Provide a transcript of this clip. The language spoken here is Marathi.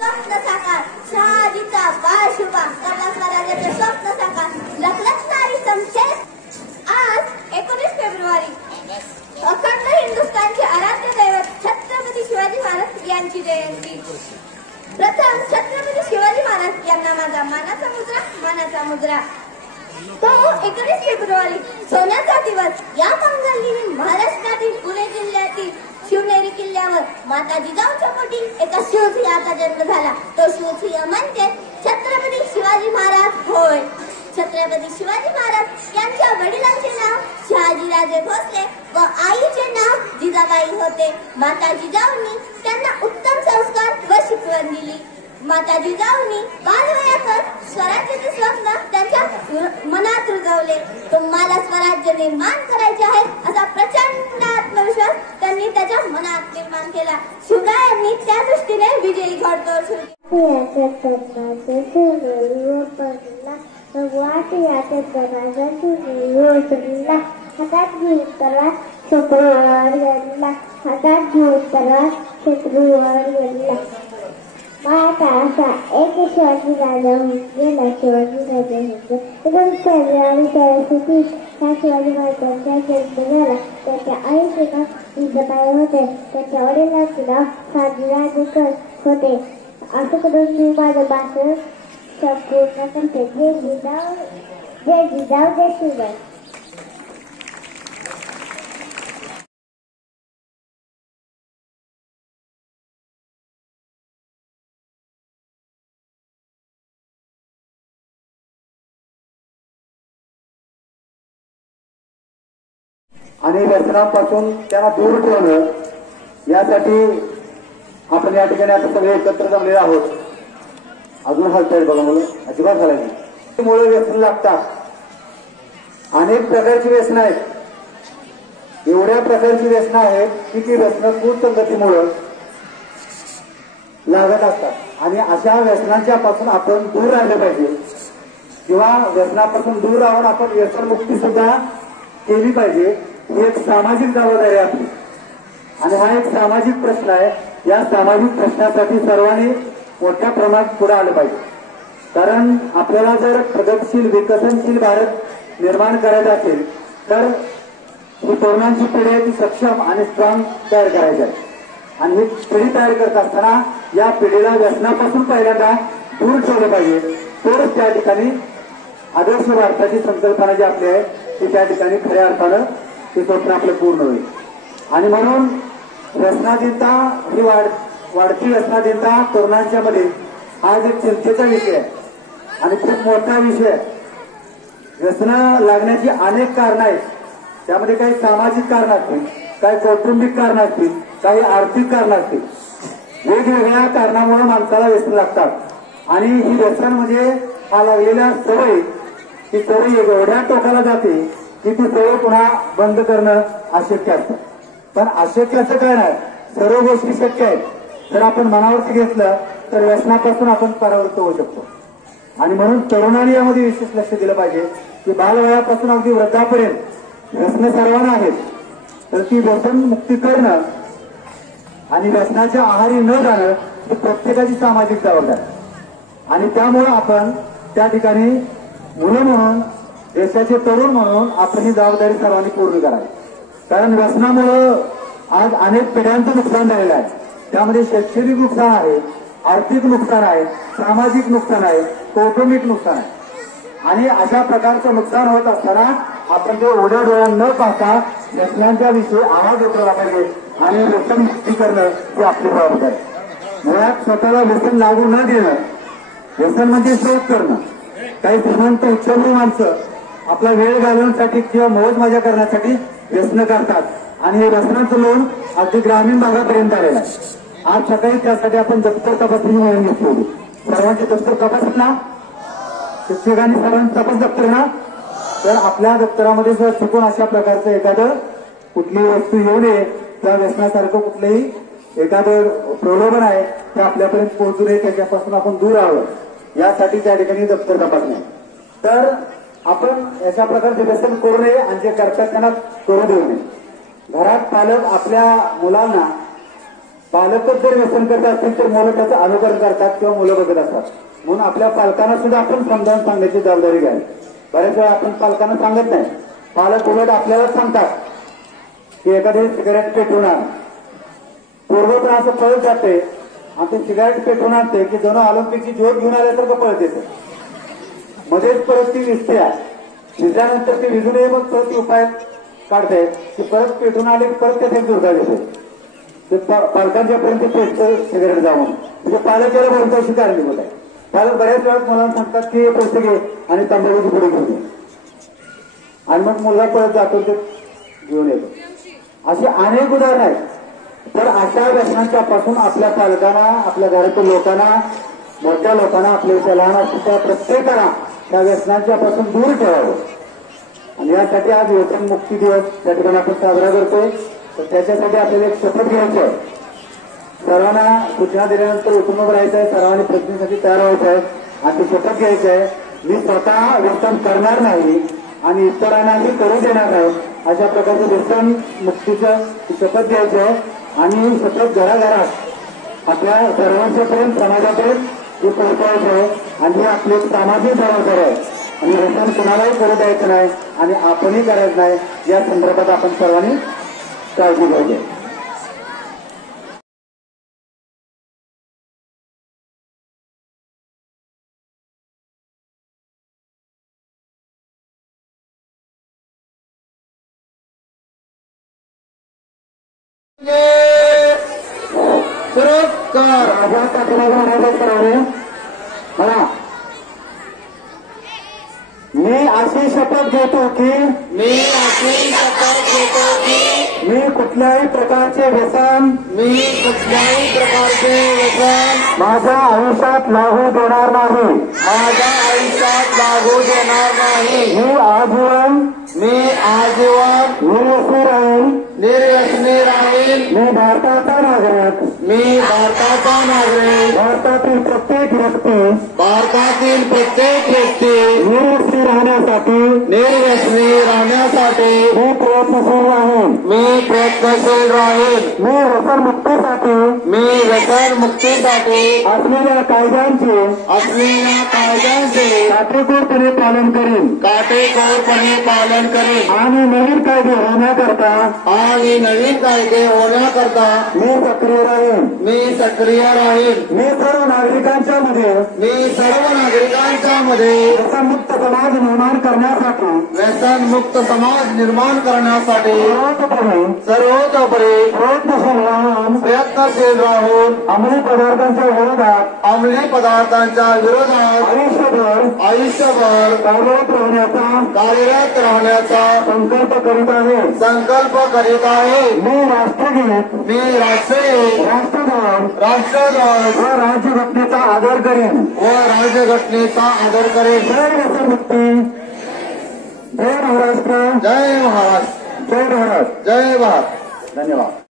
स्वप्न साकार शहाजीचा बाळ शुभा करला स्वराज्याचे स्वप्न साकार लखलखणारी समशेर। आज 19 फेब्रुवारी अखंड हिंदुस्थानचे आराध्य दैवत छत्रपती शिवाजी महाराज यांची जयंती। प्रथम छत्रपती शिवाजी महाराज यांना माझा मानाचा मुद्रा। तो 19 फेब्रुवारी सोन्याचा दिवस या मांगल्यांनी महाराष्ट्रातील पुणे जिल्ह्यातील शिवनेरी किल्ल्यावर माता जिजाऊच्या पोटी एका शिवसिंहाचा जन्म झाला। तो शिवसिंह म्हणजे छत्रपती शिवाजी महाराज होय। छत्रपती शिवाजी महाराज यांच्या वडिलांचे नाव शहाजीराजे भोसले व आईचे नाव जिजाबाई होते। माता जिजाऊंनी त्यांना उत्तम संस्कार व शिकवण दिली। माता जिजाऊंनी बालवयातच स्वराज्याचे स्वप्न त्यांच्या मनात रुजवले। तुम्हाला स्वराज्य निर्माण करायचे आहे असा प्रचंड आत्मविश्वास त्यांनी त्याच्या मनात निर्माण केला। शिवरायांनी त्या दृष्टीने विजयी घोडदौड सुरू माता असा एक शिवाजी राजा गेला। शिवाजी राजा फेब्रुवारी 1933 ह्या शिवाजी महाराजांचा जन्म झाला। त्याच्या आईचे नाव जिजाबाई होते। त्याच्या वडिलांचे नाव शहाजीराजे होते। असं करून मी माझं भाषण संपूर्ण करते। जय जिजाऊ जय शिवबाई। आणि व्यसनापासून त्यांना दूर ठेवणं यासाठी आपण या ठिकाणी आता सगळे एकत्र जमलेले आहोत। अजून हालताय बघा मुलं, अजिबात झालं मुळे व्यसन लागतात। अनेक प्रकारची व्यसन आहेत। एवढ्या प्रकारची व्यसन आहेत की ती व्यसन कुसंगतीमुळे लागत असतात आणि अशा व्यसनांच्या पासून आपण दूर राहिले पाहिजे किंवा व्यसनापासून दूर राहून आपण व्यसनमुक्ती सुद्धा केली पाहिजे। ही एक सामाजिक जबाबदारी आहे आपली आणि हा एक सामाजिक प्रश्न आहे। या सामाजिक प्रश्नासाठी सर्वांनी मोठ्या प्रमाणात पुढे आलं पाहिजे। कारण आपल्याला जर प्रगतशील विकसनशील भारत निर्माण करायचा असेल तर ही तरुणांची पिढी आहे ती सक्षम आणि स्ट्रॉंग तयार करायची आहे। आणि ही पिढी तयार करत असताना या पिढीला व्यसनापासून पहिल्यांदा दूर ठेवलं पाहिजे। तरच त्या ठिकाणी आदर्श भारताची संकल्पना जी आपली आहे ती त्या ठिकाणी खऱ्या अर्थानं ते स्वप्न आपलं पूर्ण होईल। आणि म्हणून व्यसनाधीनता ही वाढती व्यसनाधीनता तरुणांच्या मध्ये हा एक चिंतेचा विषय आहे आणि खूप मोठा विषय आहे। व्यसन लागण्याची अनेक कारणं आहेत। त्यामध्ये काही सामाजिक कारणं असतील, काही कौटुंबिक कारणं असतील, काही आर्थिक कारणं असतील। वेगवेगळ्या कारणामुळे माणसाला व्यसन लागतात आणि ही व्यसन म्हणजे हा लागलेल्या सवय, ही सवय एवढ्या टोकाला जाते की ती सवय पुन्हा बंद करणं अशक्य असतं। पण अशक्य असं काय नाही, सर्व गोष्टी शक्य आहेत। जर आपण मनावरती घेतलं तर व्यसनापासून आपण परावृत्त होऊ शकतो। आणि म्हणून तरुणांनी यामध्ये विशेष लक्ष दिलं पाहिजे की बालवयापासून अगदी वृद्धापर्यंत व्यसन सर्वांना आहेत, तर ती व्यसन मुक्ती करणं आणि व्यसनाच्या आहारी न जाणं ही प्रत्येकाची सामाजिक जबाबदारी। आणि त्यामुळं आपण त्या ठिकाणी मुलं म्हणून, देशाचे तरुण म्हणून आपण ही जबाबदारी सर्वांनी पूर्ण करावी। कारण व्यसनामुळं आज अनेक पिढ्यांचं नुकसान झालेलं आहे। त्यामध्ये शैक्षणिक नुकसान आहे, आर्थिक नुकसान आहे, सामाजिक नुकसान आहे, कौटुंबिक नुकसान आहे। आणि अशा प्रकारचं नुकसान होत असताना आपण ते उघड्या डोळ्यात न पाहता व्यसनांच्या विषयी आवाज उठवला पाहिजे आणि व्यसन मुक्ती करणं ही आपली जबाबदारी आहे। मुळात स्वतःला व्यसन लागू न देणं, व्यसन म्हणजे शोध करणं। काही श्रीमंत उच्चभ्रू माणसं आपला वेळ घालवण्यासाठी किंवा मौज मजा करण्यासाठी व्यसन करतात आणि हे व्यसनाचं लोन अगदी ग्रामीण भागापर्यंत आलेलं आहे। आज सकाळी त्यासाठी आपण दप्तर तपासणी मोहीम घेतली होती। सर्वांचे दप्तर तपासलं ना? शिक्षकांनी सर्वांनी तपास दप्तर ना? तर आपल्या दप्तरामध्ये जर चुकून अशा प्रकारचं एखादं कुठली वस्तू येऊ नये, त्या व्यसनासारखं कुठलंही एखादं प्रलोभन आहे ते आपल्यापर्यंत पोहोचू नये, त्याच्यापासून आपण दूर राहावं यासाठी त्या ठिकाणी दप्तर तपासणी आहे। तर आपण अशा प्रकारचे व्यसन करू नये आणि जे करतात त्यांना करू देऊ नये। घरात पालक आपल्या मुलांना पालकच जर व्यसन करत असतील तर मुलं त्याचं अनुकरण करतात किंवा मुलं बघत असतात. म्हणून आपल्या पालकांना सुद्धा आपण समजावून सांगण्याची जबाबदारी घ्यावी. बऱ्याच वेळा आपण पालकांना सांगत नाही, पालक उलट आपल्यालाच सांगतात की एखादी सिगारेट पेटवून आण. पूर्व तर असं पळत जाते आणि ते सिगारेट पेटवून आणते की जणू ऑलिम्पिकची ज्योत घेऊन आल्यासारखं पळत येते. मध्येच परत ती विजते, विजल्यानंतर ती विजू नये मग परत ती उपाय काढते की परत पेटून आले की परत त्याचे दुर्गा येते. ते पालकांच्या पर्यंत पेटतं सिगारेट जाऊन, म्हणजे पालक याला भरपूर कारणीभूत आहे. पालक बऱ्याच वेळात मुलांना सांगतात की पैसे घे आणि तंबाखूची पुढे घेऊन ये, आणि मग मुलगा परत जातो ते घेऊन येतो. अशी अनेक उदाहरणं आहेत. तर अशा व्यसनांच्या पासून आपल्या पालकांना, आपल्या घरातील लोकांना, मोठ्या लोकांना, आपल्या लहान असलेल्या प्रत्येकाला त्या व्यसनांच्या पासून दूर ठेवावं. आणि यासाठी आज व्यसन मुक्ती दिवस त्या ठिकाणी आपण साजरा करतोय. तर त्याच्यासाठी आपल्याला एक शपथ घ्यायची आहे. सर्वांना सूचना दिल्यानंतर उठून उभं राहायचं आहे, सर्वांनी प्रश्नांसाठी तयार व्हायचं आहे आणि ती शपथ घ्यायची आहे. मी स्वतः व्यसन करणार नाही आणि इतरांनाही करू देणार नाही, अशा प्रकारचं व्यसन मुक्तीचं शपथ घ्यायचं आहे. आणि शपथ घराघरात आपल्या सर्वांच्यापर्यंत, समाजापर्यंत हे पोहोचवायचं आहे. आणि हे आपली एक सामाजिक जबाबदारी आहे. आणि व्यसन कुणालाही करू द्यायचं नाही आणि आपणही करायचं नाही. या संदर्भात आपण सर्वांनी काळजी घ्यायची. मी अशी शपथ घेतो की मी कुठल्याही प्रकारचे व्यसन माझ्या आयुष्यात लागू देणार नाही. मी आजीवन निर्व्यसनी राहील. मी भारताचा नागरिक. भारतातील प्रत्येक व्यक्ती निर्व्यसनी राहण्यासाठी मी प्रयत्नशील राहील. मी व्यसन मुक्तीसाठी असलेल्या कायद्यांचे काटेकोरपणे पालन करेन. आणि नवीन कायदे होण्याकरता मी सक्रिय राहीन. मी सर्व नागरिकांच्या मध्ये व्यसनमुक्त समाज निर्माण करण्यासाठी सर्वतोपरी प्रयत्नशील राहून अंमली पदार्थांच्या विरोधात आयुष्यभर कार्यरत राहण्याचा संकल्प करीत आहे. मी राष्ट्रगीत, राष्ट्रध्वज व राज्यघटनेचा आदर करेन. जय व्यसनमुक्ती. जय महाराष्ट्र. जय महाराष्ट्र. जय भारत. धन्यवाद.